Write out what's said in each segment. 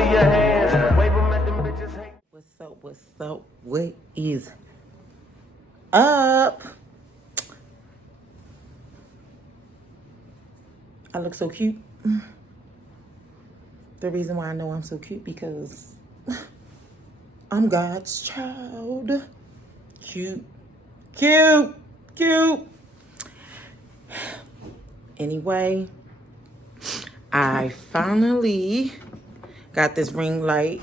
see your hands. Wave 'em at them bitches. What's up? What's up? What is up? I look so cute. The reason why I know I'm so cute because I'm God's child. Cute. Cute. Cute. Anyway, I finally got this ring light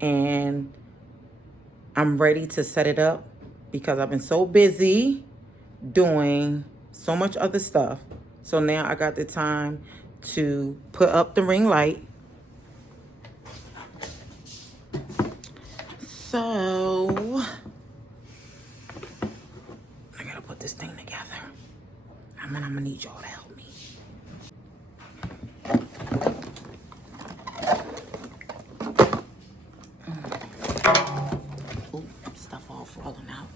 and I'm ready to set it up because I've been so busy doing so much other stuff. So now I got the time to put up the ring light. So I gotta put this thing together. I'm gonna need y'all to help me. Ooh, stuff all falling out.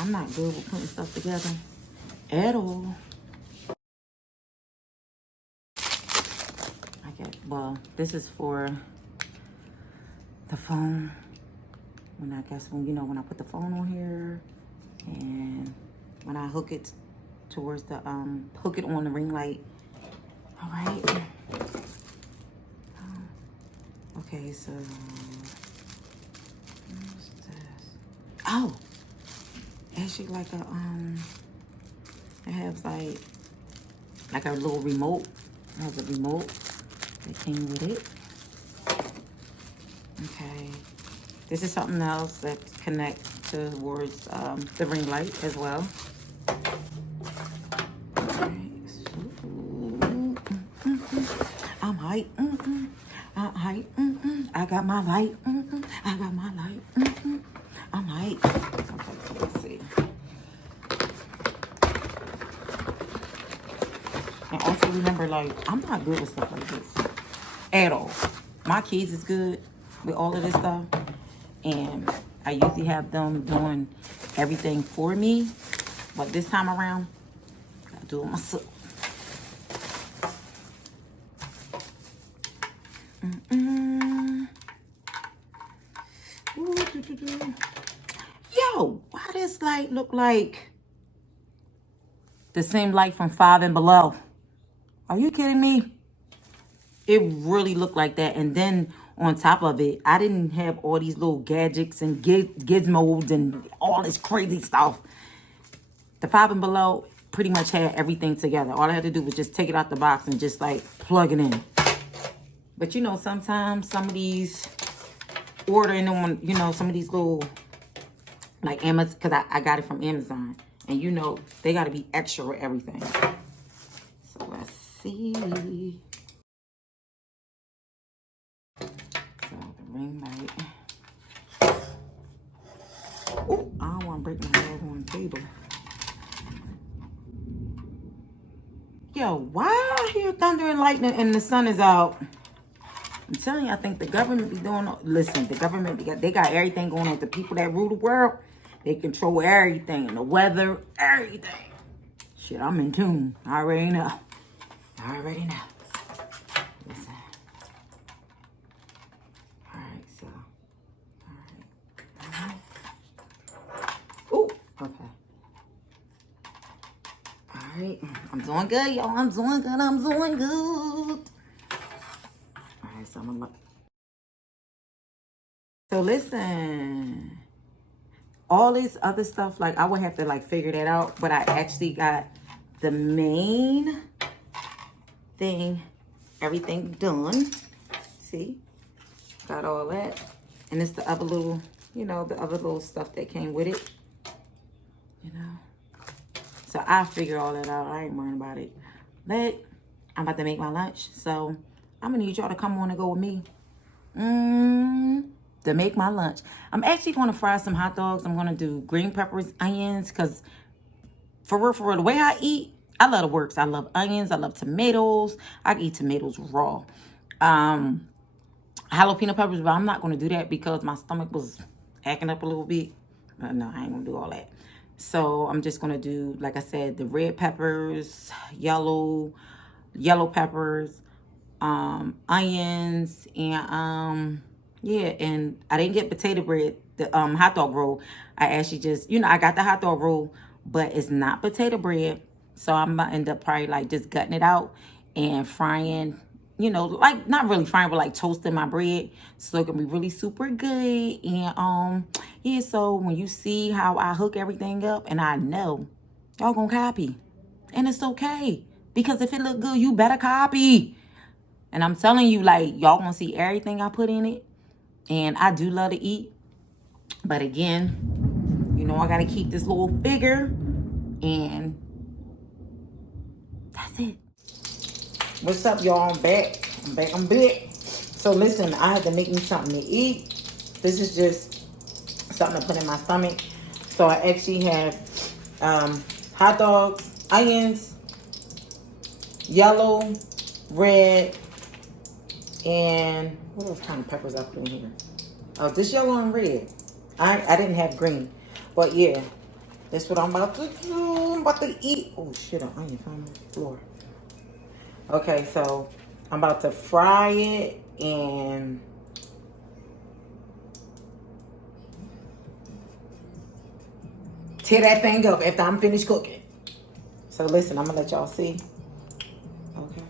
I'm not good with putting stuff together at all. Well, this is for the phone. When I put the phone on here and when I hook it towards the hook it on the ring light. All right. Okay, so what's this? Oh, actually like a it has like a little remote. It has a remote that came with it. Okay. This is something else that connects towards the ring light as well. Okay. I'm hype. I'm hype. I got my light. I got my light. I'm hype. Okay, so let's see. And also remember, like, I'm not good with stuff like this at all. My kids is good with all of this stuff. And I usually have them doing everything for me. But this time around, I gotta do it myself. Yo, why does light look like the same light from 5 and Below? Are you kidding me? It really looked like that. And then on top of it, I didn't have all these little gadgets and gizmos and all this crazy stuff. The 5 and Below pretty much had everything together. All I had to do was just take it out the box and just like plug it in. But you know, sometimes some of these ordering them, you know, some of these little like Amazon, because I got it from Amazon. And you know, they got to be extra with everything. So let's see. Ring light. Oh, I don't want to break my leg on the table. Yo, why I hear thunder and lightning and the sun is out? I'm telling you, I think the government be doing. Listen, the government they got everything going on. The people that rule the world, they control everything, the weather, everything. Shit, I'm in tune. I already know. Listen. Okay. All right. I'm doing good, y'all. I'm doing good. All right, so I'm gonna look. So listen. All this other stuff, like I would have to like figure that out, but I actually got the main thing, everything done. See? Got all that. And it's the other little, you know, the other little stuff that came with it. You know? So I figure all that out. I ain't worrying about it. But I'm about to make my lunch. So I'm going to need y'all to come on and go with me. To make my lunch. I'm actually going to fry some hot dogs. I'm going to do green peppers, onions. Because for real, the way I eat, I love the works. I love onions. I love tomatoes. I can eat tomatoes raw. Jalapeno peppers, but I'm not going to do that because my stomach was acting up a little bit. But no, I ain't going to do all that. So I'm just going to do, like I said, the red peppers, yellow, yellow peppers, onions, and yeah, and I didn't get potato bread, the hot dog roll. I actually just, I got the hot dog roll, but it's not potato bread. So I'm gonna end up probably like just gutting it out and frying, like not really frying, but like toasting my bread so it can be really super good. And yeah, so when you see how I hook everything up, and I know y'all gonna copy. And it's okay. Because if it look good, you better copy. And I'm telling you, like, y'all gonna see everything I put in it. And I do love to eat. But again, I gotta keep this little figure. And that's it. What's up, y'all? I'm back. I'm back. So listen, I had to make me something to eat. This is just something to put in my stomach. So I actually have hot dogs, onions, yellow, red, and what else kind of peppers I put in here? Oh, this yellow and red. I didn't have green. But yeah, that's what I'm about to do. I'm about to eat. Oh shit, an onion on the floor. Okay, so I'm about to fry it and tear that thing up after I'm finished cooking. So listen, I'm gonna let y'all see. Okay.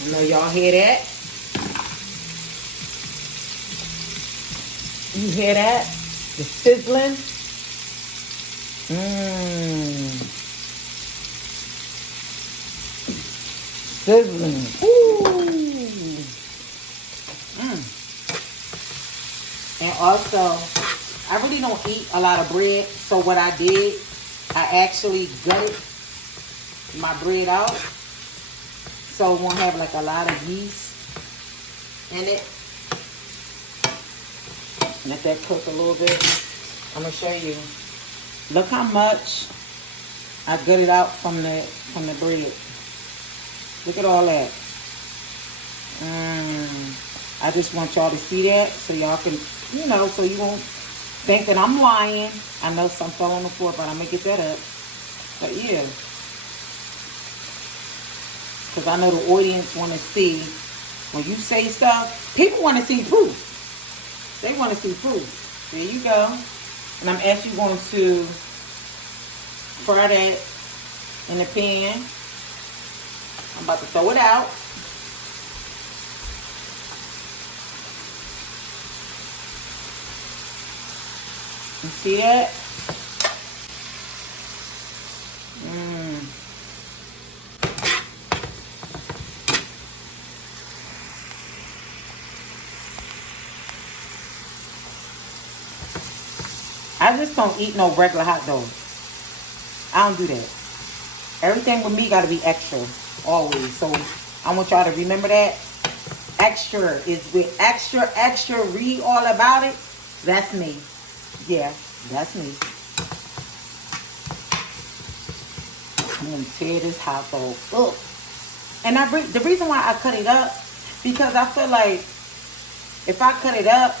I know y'all hear that. You hear that? The sizzling. Sizzling. Ooh. And also, I really don't eat a lot of bread. So what I did, I actually gutted my bread out. So it won't have like a lot of yeast in it. Let that cook a little bit. I'm gonna show you. Look how much I gutted out from the bread. Look at all that. I just want y'all to see that so y'all can, so you won't think that I'm lying. I know some fell on the floor, but I'm gonna get that up. But yeah. Because I know the audience want to see, when you say stuff, people want to see proof. They want to see proof. There you go. And I'm actually going to fry that in the pan. I'm about to throw it out. You see that? I just don't eat no regular hot dogs. I don't do that. Everything with me got to be extra, always. So I want y'all to remember that. Extra is with extra, read all about it. That's me. Yeah, that's me. I'm going to tear this hot dog up. And the reason why I cut it up, because I feel like if I cut it up,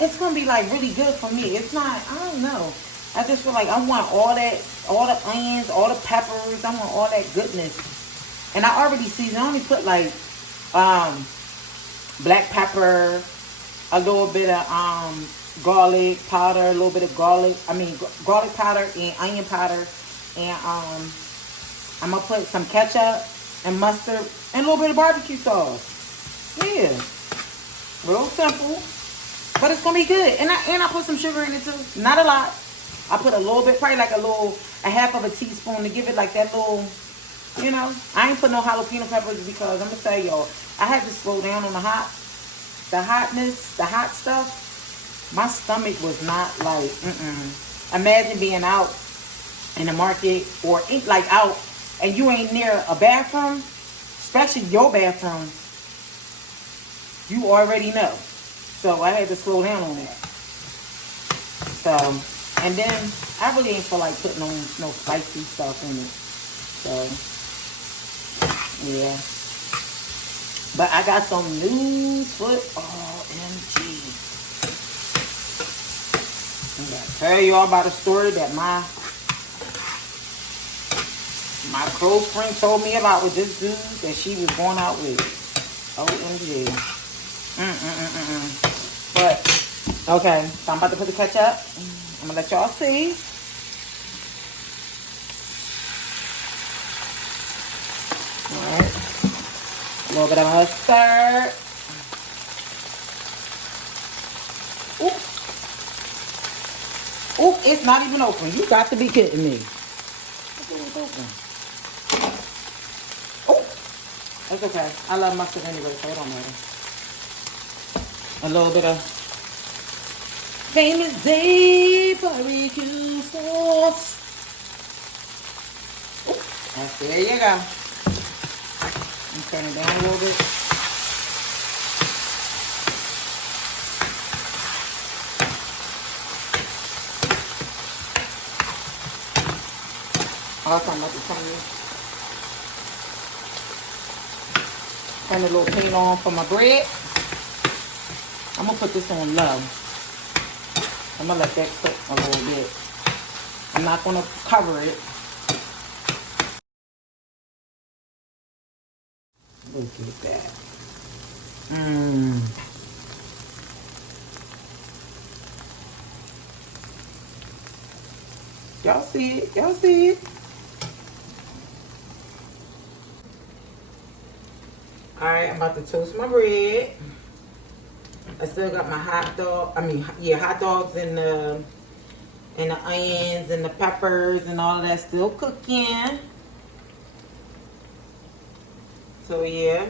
it's going to be like really good for me. It's not, I don't know. I just feel like I want all that, all the onions, all the peppers. I want all that goodness. And I already seasoned. I only put like black pepper, a little bit of garlic powder, a little bit of garlic powder and onion powder. And I'm going to put some ketchup and mustard and a little bit of barbecue sauce. Yeah. Real simple. But it's going to be good. And I put some sugar in it too. Not a lot. I put a little bit, probably like a half of a teaspoon to give it like that little, I ain't put no jalapeno peppers because I'm going to tell y'all, I had to slow down on the hotness, the hot stuff. My stomach was not like, Imagine being out in the market or like out and you ain't near a bathroom, especially your bathroom. You already know. So I had to slow down on that. So, and then I really ain't feel like putting on no spicy stuff in it. So, yeah. But I got some news for OMG. I'm gonna tell you all about a story that my close friend told me about with this dude that she was going out with. OMG. But, okay, so I'm about to put the ketchup. I'm gonna let y'all see. Alright. A little bit of mustard. Oop. Oop, it's not even open. You got to be kidding me. It's open. Oh, that's okay. I love mustard anyway, so it don't matter. A little bit of Famous Day barbecue sauce. Oh, there you go. Turn it down a little bit. Also, I'm about to turn a little paint on for my bread. I'm going to put this on low. I'm going to let that cook a little bit. I'm not going to cover it. Look at that. Y'all see it? Y'all see it? Alright, I'm about to toast my bread. I still got my hot dogs and the onions and the peppers and all of that still cooking. So yeah.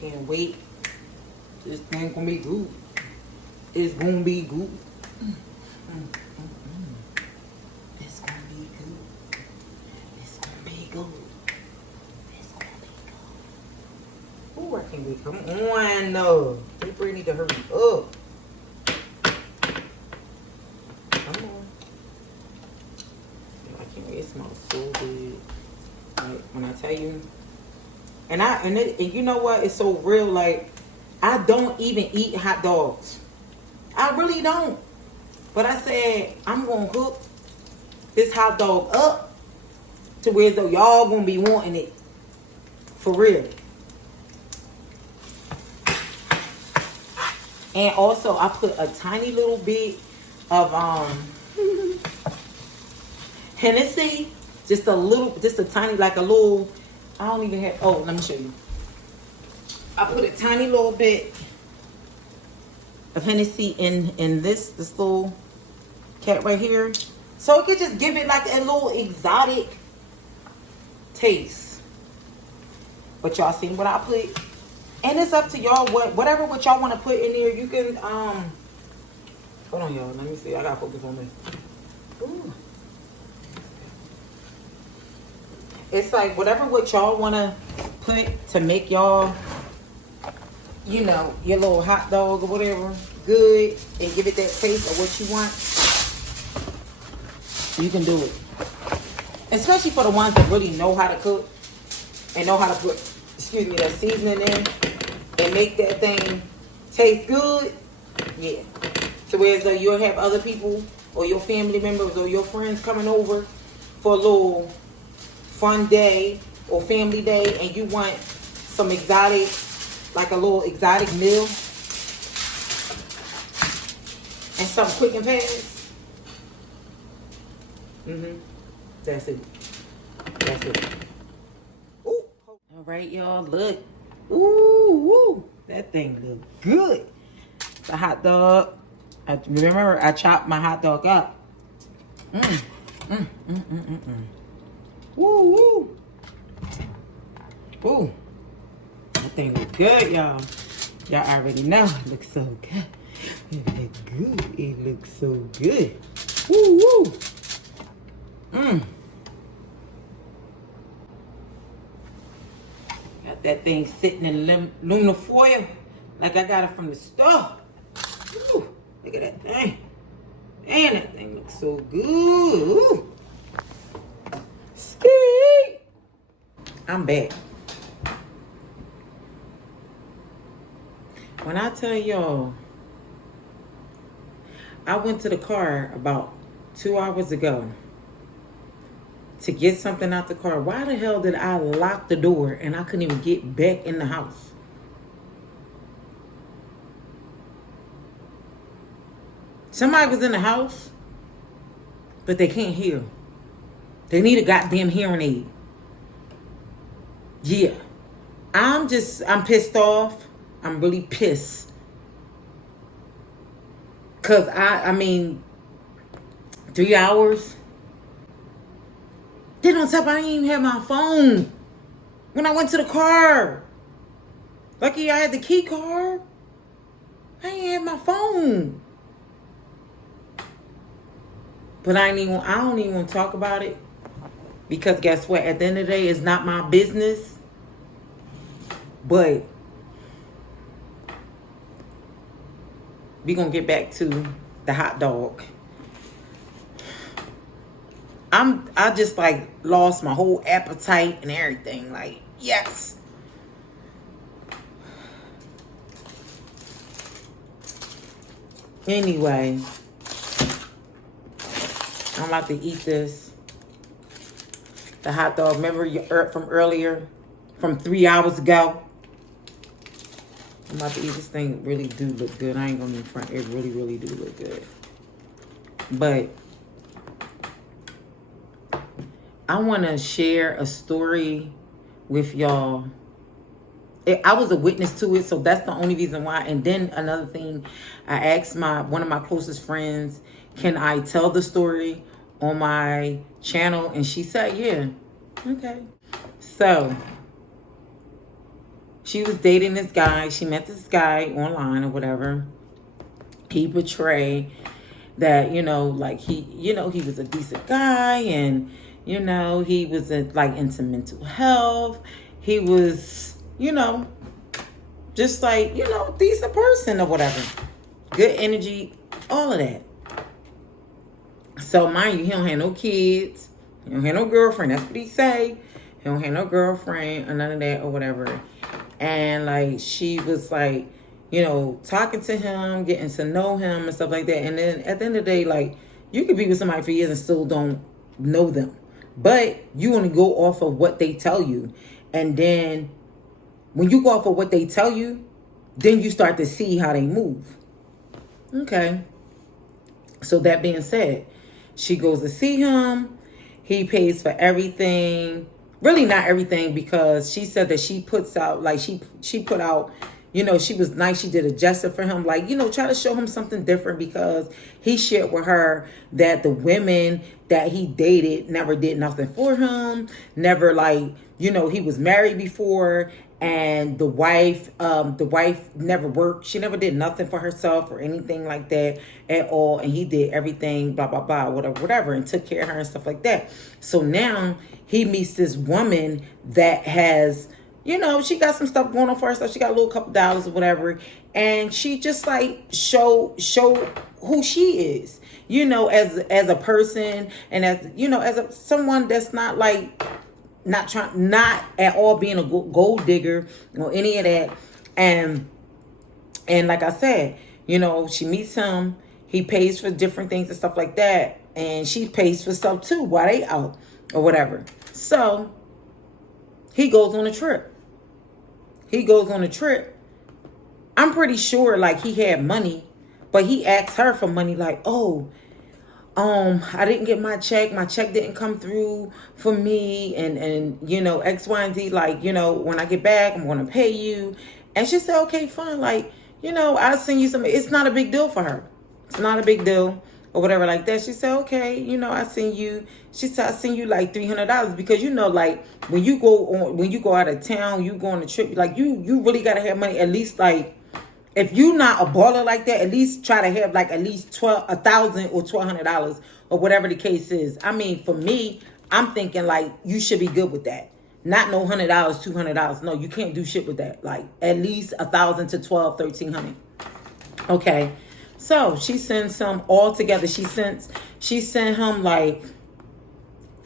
Can't wait. This thing gonna be good. It's gonna be good. It's gonna be good. It's gonna be good. It's gonna be good. Ooh, I can't wait. Come on, no. People need to hurry up. Come on. I can't wait. It smells so good. Like, when I tell you. And you know what? It's so real. Like, I don't even eat hot dogs. I really don't. But I said, I'm going to hook this hot dog up to where though y'all going to be wanting it. For real. And also, I put a tiny little bit of Hennessy. Just a tiny, like a little, I don't even have, oh, let me show you. I put a tiny little bit of Hennessy in this little cat right here. So it could just give it like a little exotic taste. But y'all seen what I put? And it's up to y'all whatever y'all want to put in there. You can hold on y'all. Let me see. I gotta focus on this. Ooh. It's like whatever y'all want to put to make y'all, you know, your little hot dog or whatever good and give it that taste of what you want. You can do it. Especially for the ones that really know how to cook and know how to put, that seasoning in and make that thing taste good. Yeah. So whereas though you'll have other people or your family members or your friends coming over for a little fun day or family day and you want some exotic, like a little exotic meal and something quick and fast. That's it. That's it. Ooh. All right, y'all, look. Ooh, that thing look good. The hot dog. Remember, I chopped my hot dog up. Woo. Ooh. That thing look good, y'all. Y'all already know. It looks so good. It looks good. It looks so good. Woo. Got that thing sitting in aluminum foil like I got it from the store. Woo. Look at that thing. Man, that thing looks so good. Ski. I'm back. When I tell y'all, I went to the car about 2 hours ago to get something out the car. Why the hell did I lock the door and I couldn't even get back in the house? Somebody was in the house, but they can't hear. They need a goddamn hearing aid. Yeah. I'm pissed off. I'm really pissed. Cause I mean, 3 hours. Then on top, I didn't even have my phone when I went to the car. Lucky I had the key card. I ain't have my phone. But I don't even want to talk about it. Because guess what? At the end of the day, it's not my business. But we gonna get back to the hot dog. I just like lost my whole appetite and everything. Like, yes. Anyway, I'm about to eat this. The hot dog. Remember from earlier? From 3 hours ago? I'm about to eat this thing. It really do look good. I ain't gonna be front. It really, really do look good. But I want to share a story with y'all. I was a witness to it, so that's the only reason why. And then another thing, I asked one of my closest friends, can I tell the story on my channel? And she said, yeah. Okay. So she was dating this guy. She met this guy online or whatever. He portrayed that, like he was a decent guy, and he was like into mental health. He was, just like, decent person or whatever. Good energy, all of that. So mind you, he don't have no kids. He don't have no girlfriend. That's what he say. He don't have no girlfriend or none of that or whatever. And like, she was like, talking to him, getting to know him and stuff like that. And then at the end of the day, like, you could be with somebody for years and still don't know them. But you only go off of what they tell you. And then when you go off of what they tell you, then you start to see how they move. Okay. So that being said, she goes to see him. He pays for everything. Really not everything, because she said that she puts out, like she put out, she was nice. She did a gesture for him, like, try to show him something different, because he shared with her that the women that he dated never did nothing for him. Never, like, he was married before, and the wife never worked. She never did nothing for herself or anything like that at all. And he did everything, blah, blah, blah, whatever, and took care of her and stuff like that. So now he meets this woman that has, she got some stuff going on for herself. She got a little couple dollars or whatever. And she just like show who she is, as a person, and as someone that's not like, not at all being a gold digger or any of that. And like I said, she meets him. He pays for different things and stuff like that. And she pays for stuff too while they out or whatever. So he goes on a trip. I'm pretty sure like he had money, but he asked her for money, like, oh, I didn't get my check. My check didn't come through for me, and X, Y, and Z. Like, when I get back, I'm gonna pay you. And she said, okay, fine. Like, I'll send you some. It's not a big deal for her. It's not a big deal or whatever like that. She said, okay, I send you. She said, I send you like $300, because like when you go out of town, you go on a trip, like you really gotta have money, at least like. If you're not a baller like that, at least try to have like at least $1,000 or $1,200 or whatever the case is. I mean, for me, I'm thinking like you should be good with that. Not no $100, $200. No, you can't do shit with that. Like at least $1,000 to $1,200, $1,300. Okay, so she sends him all together. She sent him like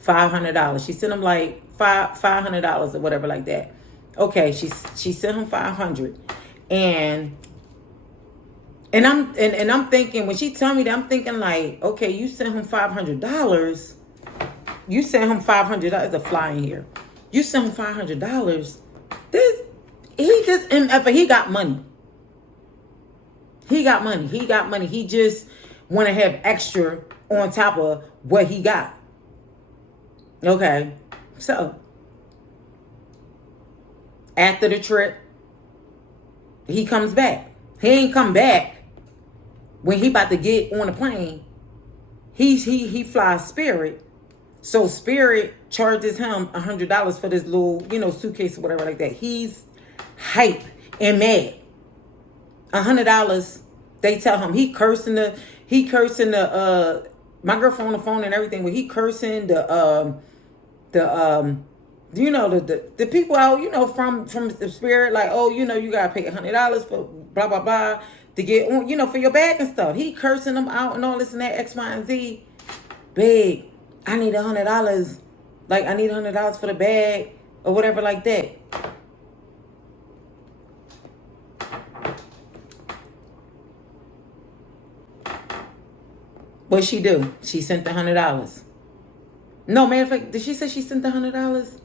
$500. She sent him like $500 or whatever like that. Okay, she sent him 500, and I'm thinking, when she told me that, I'm thinking like, okay, you sent him $500. You sent him $500. A fly in here. You sent him $500. He got money. He got money. He got money. He just want to have extra on top of what he got. Okay, so after the trip, he comes back. He ain't come back when he about to get on the plane. He flies Spirit. So Spirit charges him $100 for this little, suitcase or whatever like that. He's hype and mad. $100. They tell him he cursing the my girlfriend on the phone and everything, but he cursing the people out, from the Spirit, like, oh, you gotta pay $100 for blah blah blah to get on, for your bag and stuff. He cursing them out and all this and that, X, Y, and Z. Babe, I need $100. Like, I need $100 for the bag or whatever like that. What'd she do? She sent the $100. No, matter of fact, did she say she sent the $100?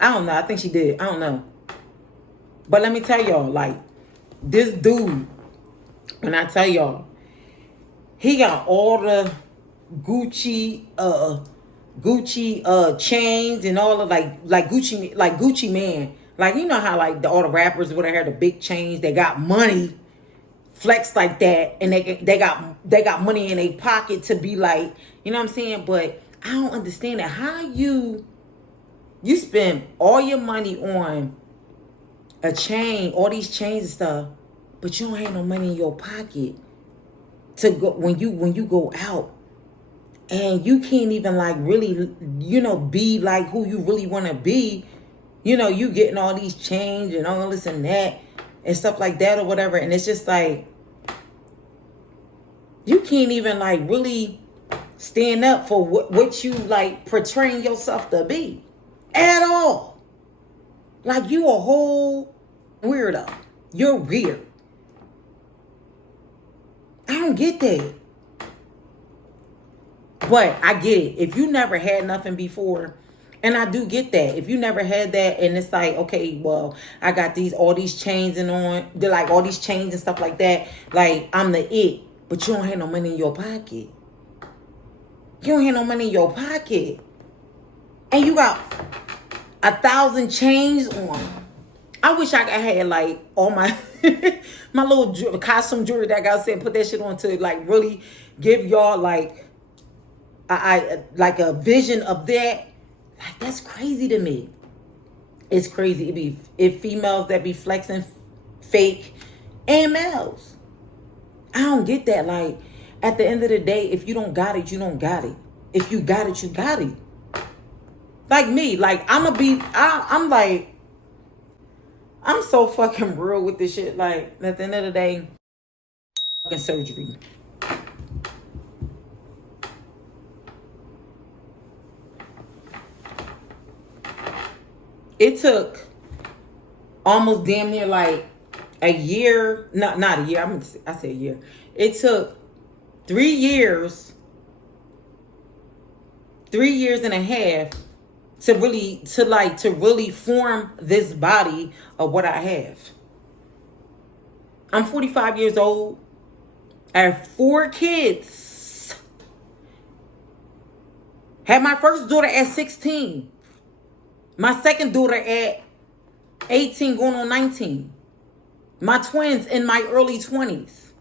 I don't know. I think she did. I don't know. But let me tell y'all, like, this dude, when I tell y'all, he got all the Gucci chains and all of like Gucci man. Like, you know how like all the rappers would have had the big chains, they got money, flex like that, and they got money in their pocket to be like, you know what I'm saying? But I don't understand that. How you spend all your money on a chain, all these chains and stuff, but you don't have no money in your pocket to go when you go out, and you can't even like really, be like who you really want to be. You getting all these chains and all this and that and stuff like that or whatever, and it's just like you can't even like really stand up for what you like portraying yourself to be at all. Like, you a whole weirdo. You're weird. I don't get that. But I get it. If you never had nothing before, and I do get that. If you never had that, and it's like, okay, well, I got all these chains and on, they're like all these chains and stuff like that. Like, I'm the it, but you don't have no money in your pocket. You don't have no money in your pocket. And you got 1,000 chains on. I wish I had like all my my little costume jewelry that I got said, put that shit on to like really give y'all like like a vision of that. Like, that's crazy to me. It's crazy. It females that be flexing fake and males. I don't get that. Like, at the end of the day, if you don't got it, you don't got it. If you got it, you got it. Like me, like I'm like, I'm so fucking real with this shit. Like, at the end of the day, fucking surgery. It took almost damn near like a year. Not a year. I said a year. It took 3 years. 3 years and a half to really form this body of what I have. I'm 45 years old. I have 4 kids. Had my first daughter at 16. My second daughter at 18 going on 19. My twins in my early 20s.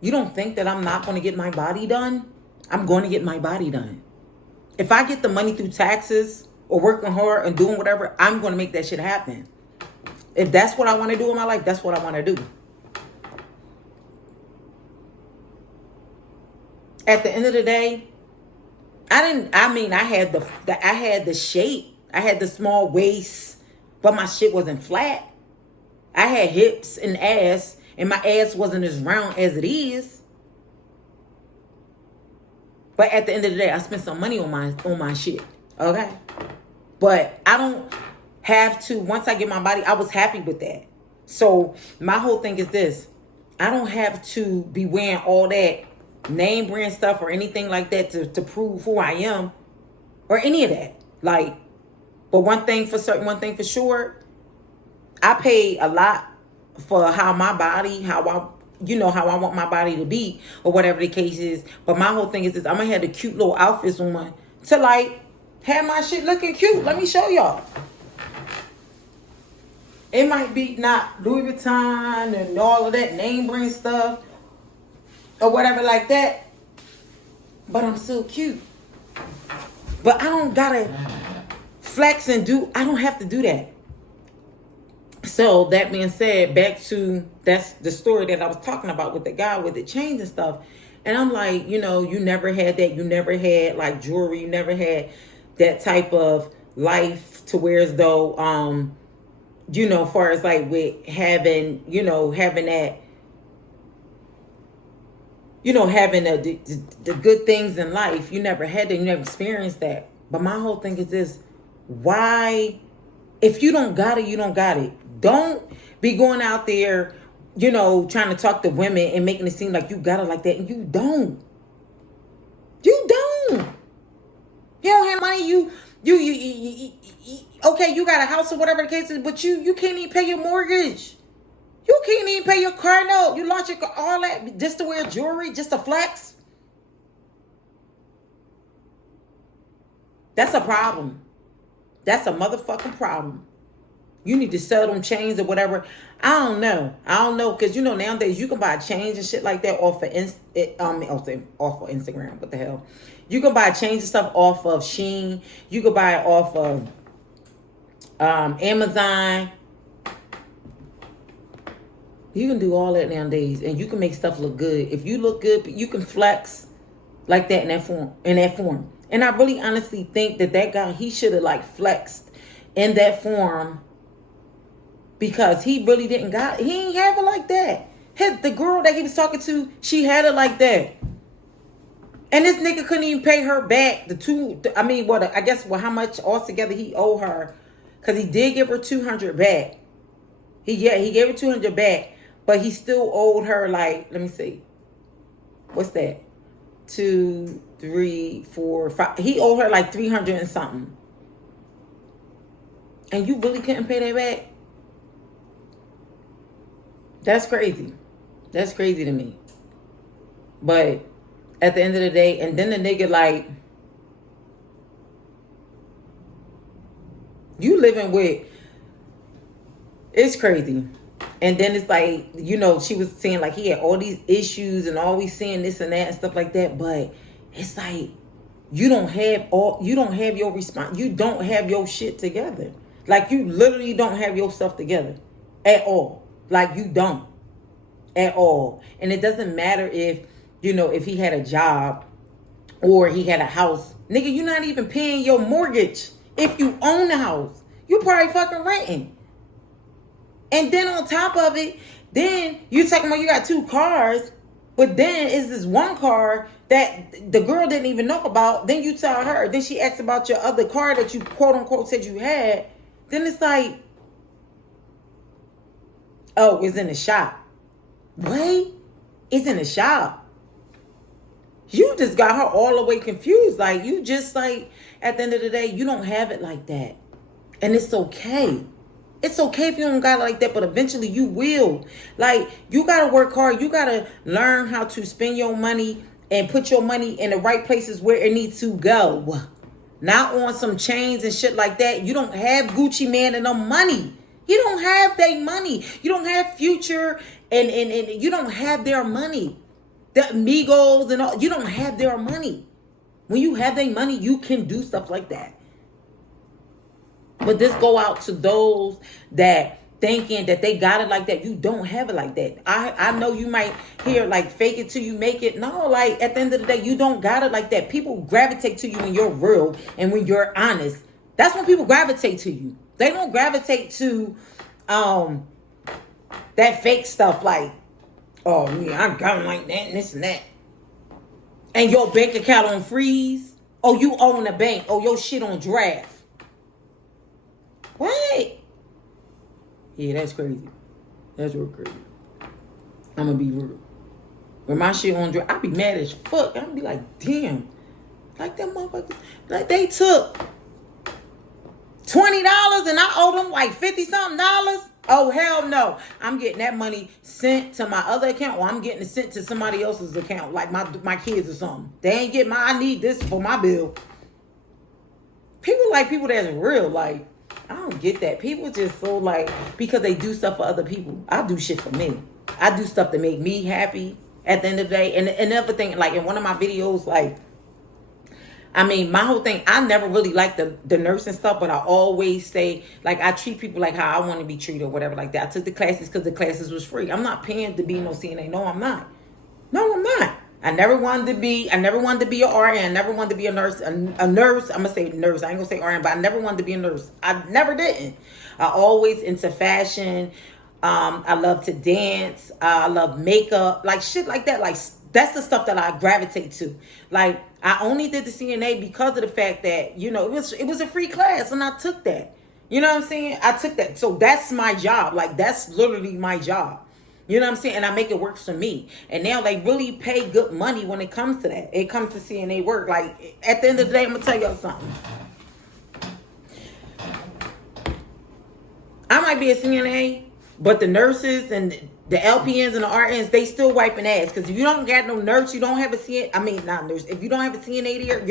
You don't think that I'm not going to get my body done? I'm going to get my body done. If I get the money through taxes or working hard and doing whatever, I'm going to make that shit happen. If that's what I want to do in my life, that's what I want to do. At the end of the day, I had the shape. I had the small waist, but my shit wasn't flat. I had hips and ass, and my ass wasn't as round as it is. But at the end of the day, I spent some money on my shit. Okay? But I don't have to, once I get my body, I was happy with that. So my whole thing is this. I don't have to be wearing all that name brand stuff or anything like that to prove who I am or any of that. Like, but one thing for sure, I pay a lot for how my body, how I want my body to be or whatever the case is. But my whole thing is this. I'm going to have the cute little outfits on to like have my shit looking cute. Let me show y'all. It might be not Louis Vuitton and all of that name brand stuff or whatever like that. But I'm still cute. But I don't gotta flex and I don't have to do that. So that being said, back to that's the story that I was talking about with the guy with the chains and stuff. And I'm like, you never had that. You never had like jewelry. You never had that type of life to where as though, far as like with having that, having the good things in life. You never had that. You never experienced that. But my whole thing is this. Why, if you don't got it, you don't got it. Don't be going out there, trying to talk to women and making it seem like you got it like that. And you don't. You don't. You don't have money. You okay, you got a house or whatever the case is, but you can't even pay your mortgage. You can't even pay your car note. You lost your car, all that just to wear jewelry, just to flex. That's a problem. That's a motherfucking problem. You need to sell them chains or whatever. I don't know. Because nowadays you can buy chains and shit like that off of Instagram. What the hell? You can buy chains and stuff off of Shein. You can buy it off of Amazon. You can do all that nowadays, and you can make stuff look good. If you look good, you can flex like that in that form. And I really honestly think that guy, he should have like flexed in that form because he really he ain't have it like that. The girl that he was talking to, she had it like that. And this nigga couldn't even pay her back how much altogether he owed her. Because he did give her $200 back. He gave her $200 back, but he still owed her like, let me see. What's that? 2, 3, 4, 5. He owed her like 300 and something. And you really couldn't pay that back? That's crazy. That's crazy to me. But at the end of the day, and then the nigga like, you living with, it's crazy. And then it's like, she was saying like he had all these issues and always saying this and that and stuff like that. But it's like, you don't have your response. You don't have your shit together. Like you literally don't have your stuff together at all. Like you don't at all. And it doesn't matter if he had a job or he had a house. Nigga, you're not even paying your mortgage if you own the house. You probably fucking renting. And then on top of it, then you talking about you got 2 cars, but then is this one car that the girl didn't even know about. Then you tell her. Then she asks about your other car that you quote unquote said you had. Then it's like, oh, it's in the shop. What? It's in the shop. You just got her all the way confused. Like you just like, at the end of the day, you don't have it like that. And it's okay. It's okay if you don't got it like that, but eventually you will. Like, you got to work hard. You got to learn how to spend your money and put your money in the right places where it needs to go. Not on some chains and shit like that. You don't have Gucci Man and no money. You don't have their money. You don't have Future and you don't have their money. The Migos and all. You don't have their money. When you have their money, you can do stuff like that. But this go out to those that thinking that they got it like that. You don't have it like that. I know you might hear like fake it till you make it. No, like at the end of the day, you don't got it like that. People gravitate to you when you're real and when you're honest. That's when people gravitate to you. They don't gravitate to that fake stuff like, oh yeah, I got it like that and this and that. and your bank account on freeze. Oh, you own a bank. Oh, your shit on draft. What? Yeah, that's crazy. That's real crazy. I'm gonna be real. When my shit on draft, I be mad as fuck. I'm be like, damn. Like them motherfuckers. Like they took $20 and I owe them like 50 something dollars. Oh hell no. I'm getting that money sent to my other account, or I'm getting it sent to somebody else's account, like my kids or something. They ain't get I need this for my bill. People like people that's real. Like, I don't get that. People just so like, because they do stuff for other people. I do shit for me. I do stuff to make me happy at the end of the day. And another thing, like in one of my videos, like, I mean, my whole thing, I never really liked the nursing stuff, but I always say, like, I treat people like how I want to be treated or whatever like that. I took the classes because the classes was free. I'm not paying to be no CNA. No, I'm not. No, I'm not. I never wanted to be an RN. I never wanted to be a nurse. A nurse, I'm going to say nurse. I ain't going to say RN, but I never wanted to be a nurse. I never didn't. I always into fashion. I love to dance. I love makeup. Like shit like that. Like that's the stuff that I gravitate to. Like I only did the CNA because of the fact that, you know, it was a free class and I took that. You know what I'm saying? I took that. So that's my job. Like that's literally my job. You know what I'm saying? And I make it work for me. And now they really pay good money when it comes to that. It comes to CNA work. Like at the end of the day, I'm gonna tell y'all something. I might be a CNA, but the nurses and the LPNs and the RNs, they still wiping ass. Because if you don't got no nurse, you don't have a CNA. I mean, not nurse. If you don't have a CNA there,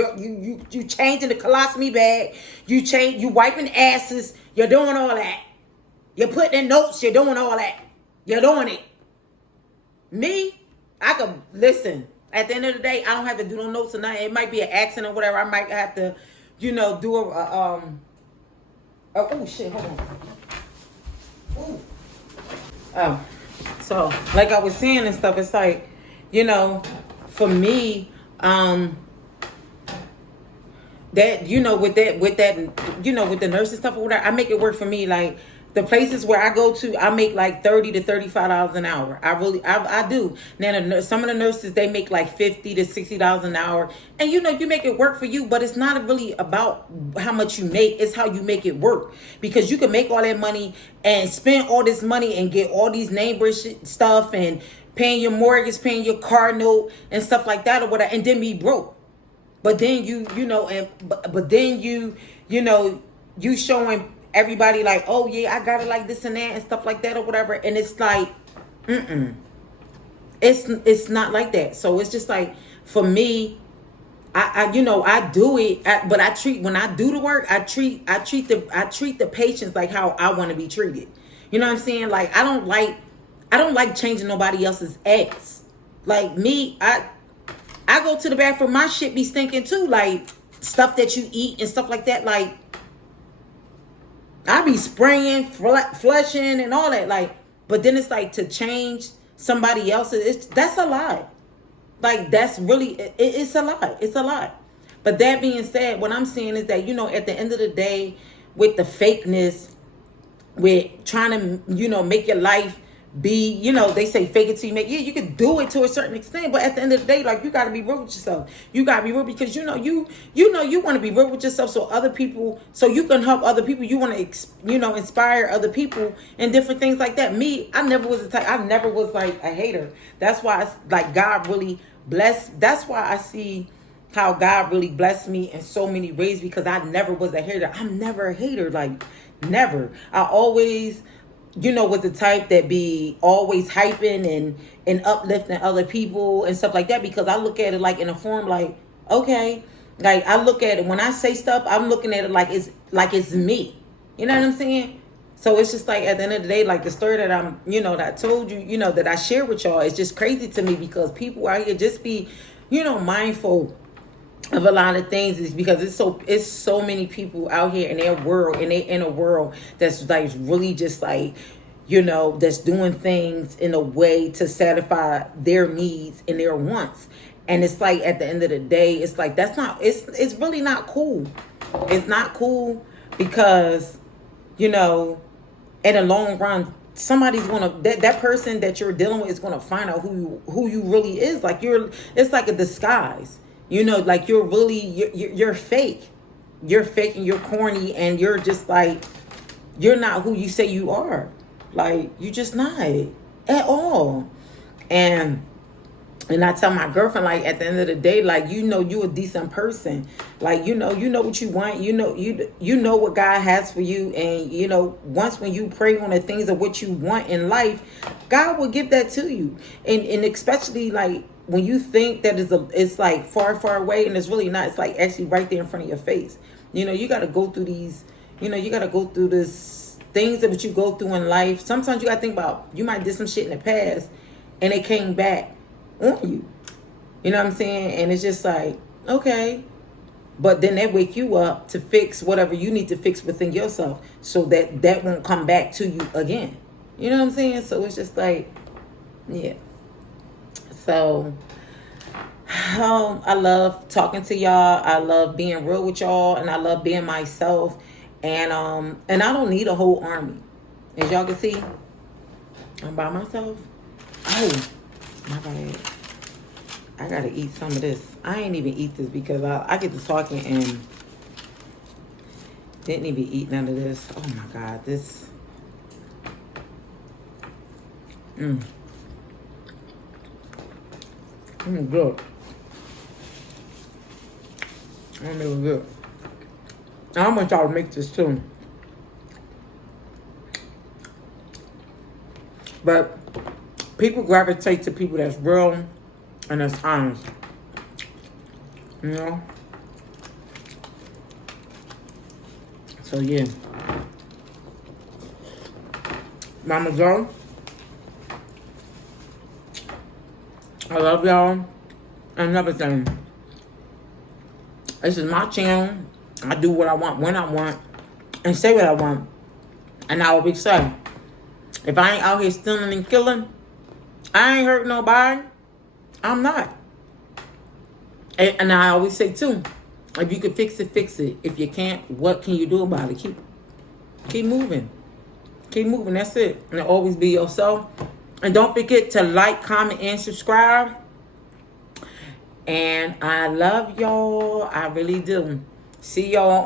you changing the colostomy bag. You wiping asses. You're doing all that. You're putting in notes. You're doing all that. You're doing it. Me, I could listen. At the end of the day, I don't have to do no notes or nothing. It might be an accident or whatever. I might have to, you know, do oh shit, hold on. Ooh. Oh, so like I was saying and stuff, it's like, you know, for me, that, you know, with that, you know, with the nursing stuff or whatever, I make it work for me. Like the places where I go to, I make like $30 to $35 an hour. I do. Now some of the nurses, they make like $50 to $60 an hour, and you know, you make it work for you. But it's not really about how much you make; it's how you make it work. Because you can make all that money and spend all this money and get all these name brand stuff and paying your mortgage, paying your car note and stuff like that or whatever, and then be broke. But then you know, and but then you know, you showing everybody like, oh yeah, I got it like this and that and stuff like that or whatever, and it's like, it's not like that. So it's just like, for me, I you know, I do it, but I treat, when I do the work, I treat the patients like how I want to be treated. You know what I'm saying? Like I don't like changing nobody else's ass. Like me, I go to the bathroom, my shit be stinking too, like stuff that you eat and stuff like that. Like I be spraying, flushing and all that. Like, but then it's like, to change somebody else's, that's a lot. Like that's really, it's a lot. It's a lot. But that being said, what I'm saying is that, you know, at the end of the day, with the fakeness, with trying to, you know, make your life be, you know, they say fake it till you make it. Yeah, you can do it to a certain extent, but at the end of the day, like, you got to be real with yourself. You got to be real because you want to be real with yourself, so other people, so you can help other people. You want to you know, inspire other people and different things like that. Me, I never was like a hater. That's why like God really blessed. That's why I see how God really blessed me in so many ways, because I never was a hater. I'm never a hater, like never. I always, you know, was the type that be always hyping and uplifting other people and stuff like that, because I look at it like in a form like, okay, like I look at it, when I say stuff, I'm looking at it like it's me. You know what I'm saying? So it's just like, at the end of the day, like the story that I'm, you know, that I told you, you know, that I share with y'all, is just crazy to me, because people out here just be, you know, mindful of a lot of things, is because it's so many people out here in their world, and they in a world that's like really just like, you know, that's doing things in a way to satisfy their needs and their wants. And it's like, at the end of the day, it's like, that's not, it's really not cool. It's not cool, because, you know, in the long run, somebody's gonna, that person that you're dealing with is gonna find out who you really is. Like it's like a disguise. You know, like you're fake. You're fake and you're corny and you're just like, you're not who you say you are. Like, you just not at all. And I tell my girlfriend, like, at the end of the day, like, you know, you a decent person. Like, you know what you want. You know what God has for you. And, you know, once when you pray on the things of what you want in life, God will give that to you. And especially, like, when you think that it's like far, far away, and it's really not. It's like actually right there in front of your face. You know, you got to go through these, you know, you got to go through this things that you go through in life. Sometimes you got to think about, you might did some shit in the past and it came back on you. You know what I'm saying? And it's just like, okay. But then they wake you up to fix whatever you need to fix within yourself so that won't come back to you again. You know what I'm saying? So it's just like, yeah. So I love talking to y'all. I love being real with y'all, and I love being myself. And I don't need a whole army. As y'all can see, I'm by myself. Oh, my bad. I gotta eat some of this. I ain't even eat this because I get to talking and didn't even eat none of this. Oh my God, this. Good. It was good. I want y'all to make this too. But people gravitate to people that's real and that's honest. You know? So yeah. Mama Joe, I love y'all. And another thing. This is my channel. I do what I want when I want and say what I want. And I always say, if I ain't out here stealing and killing, I ain't hurt nobody. I'm not. And I always say too, if you can fix it, fix it. If you can't, what can you do about it? Keep moving. Keep moving. That's it. And always be yourself. And don't forget to like, comment, and subscribe. And I love y'all. I really do. See y'all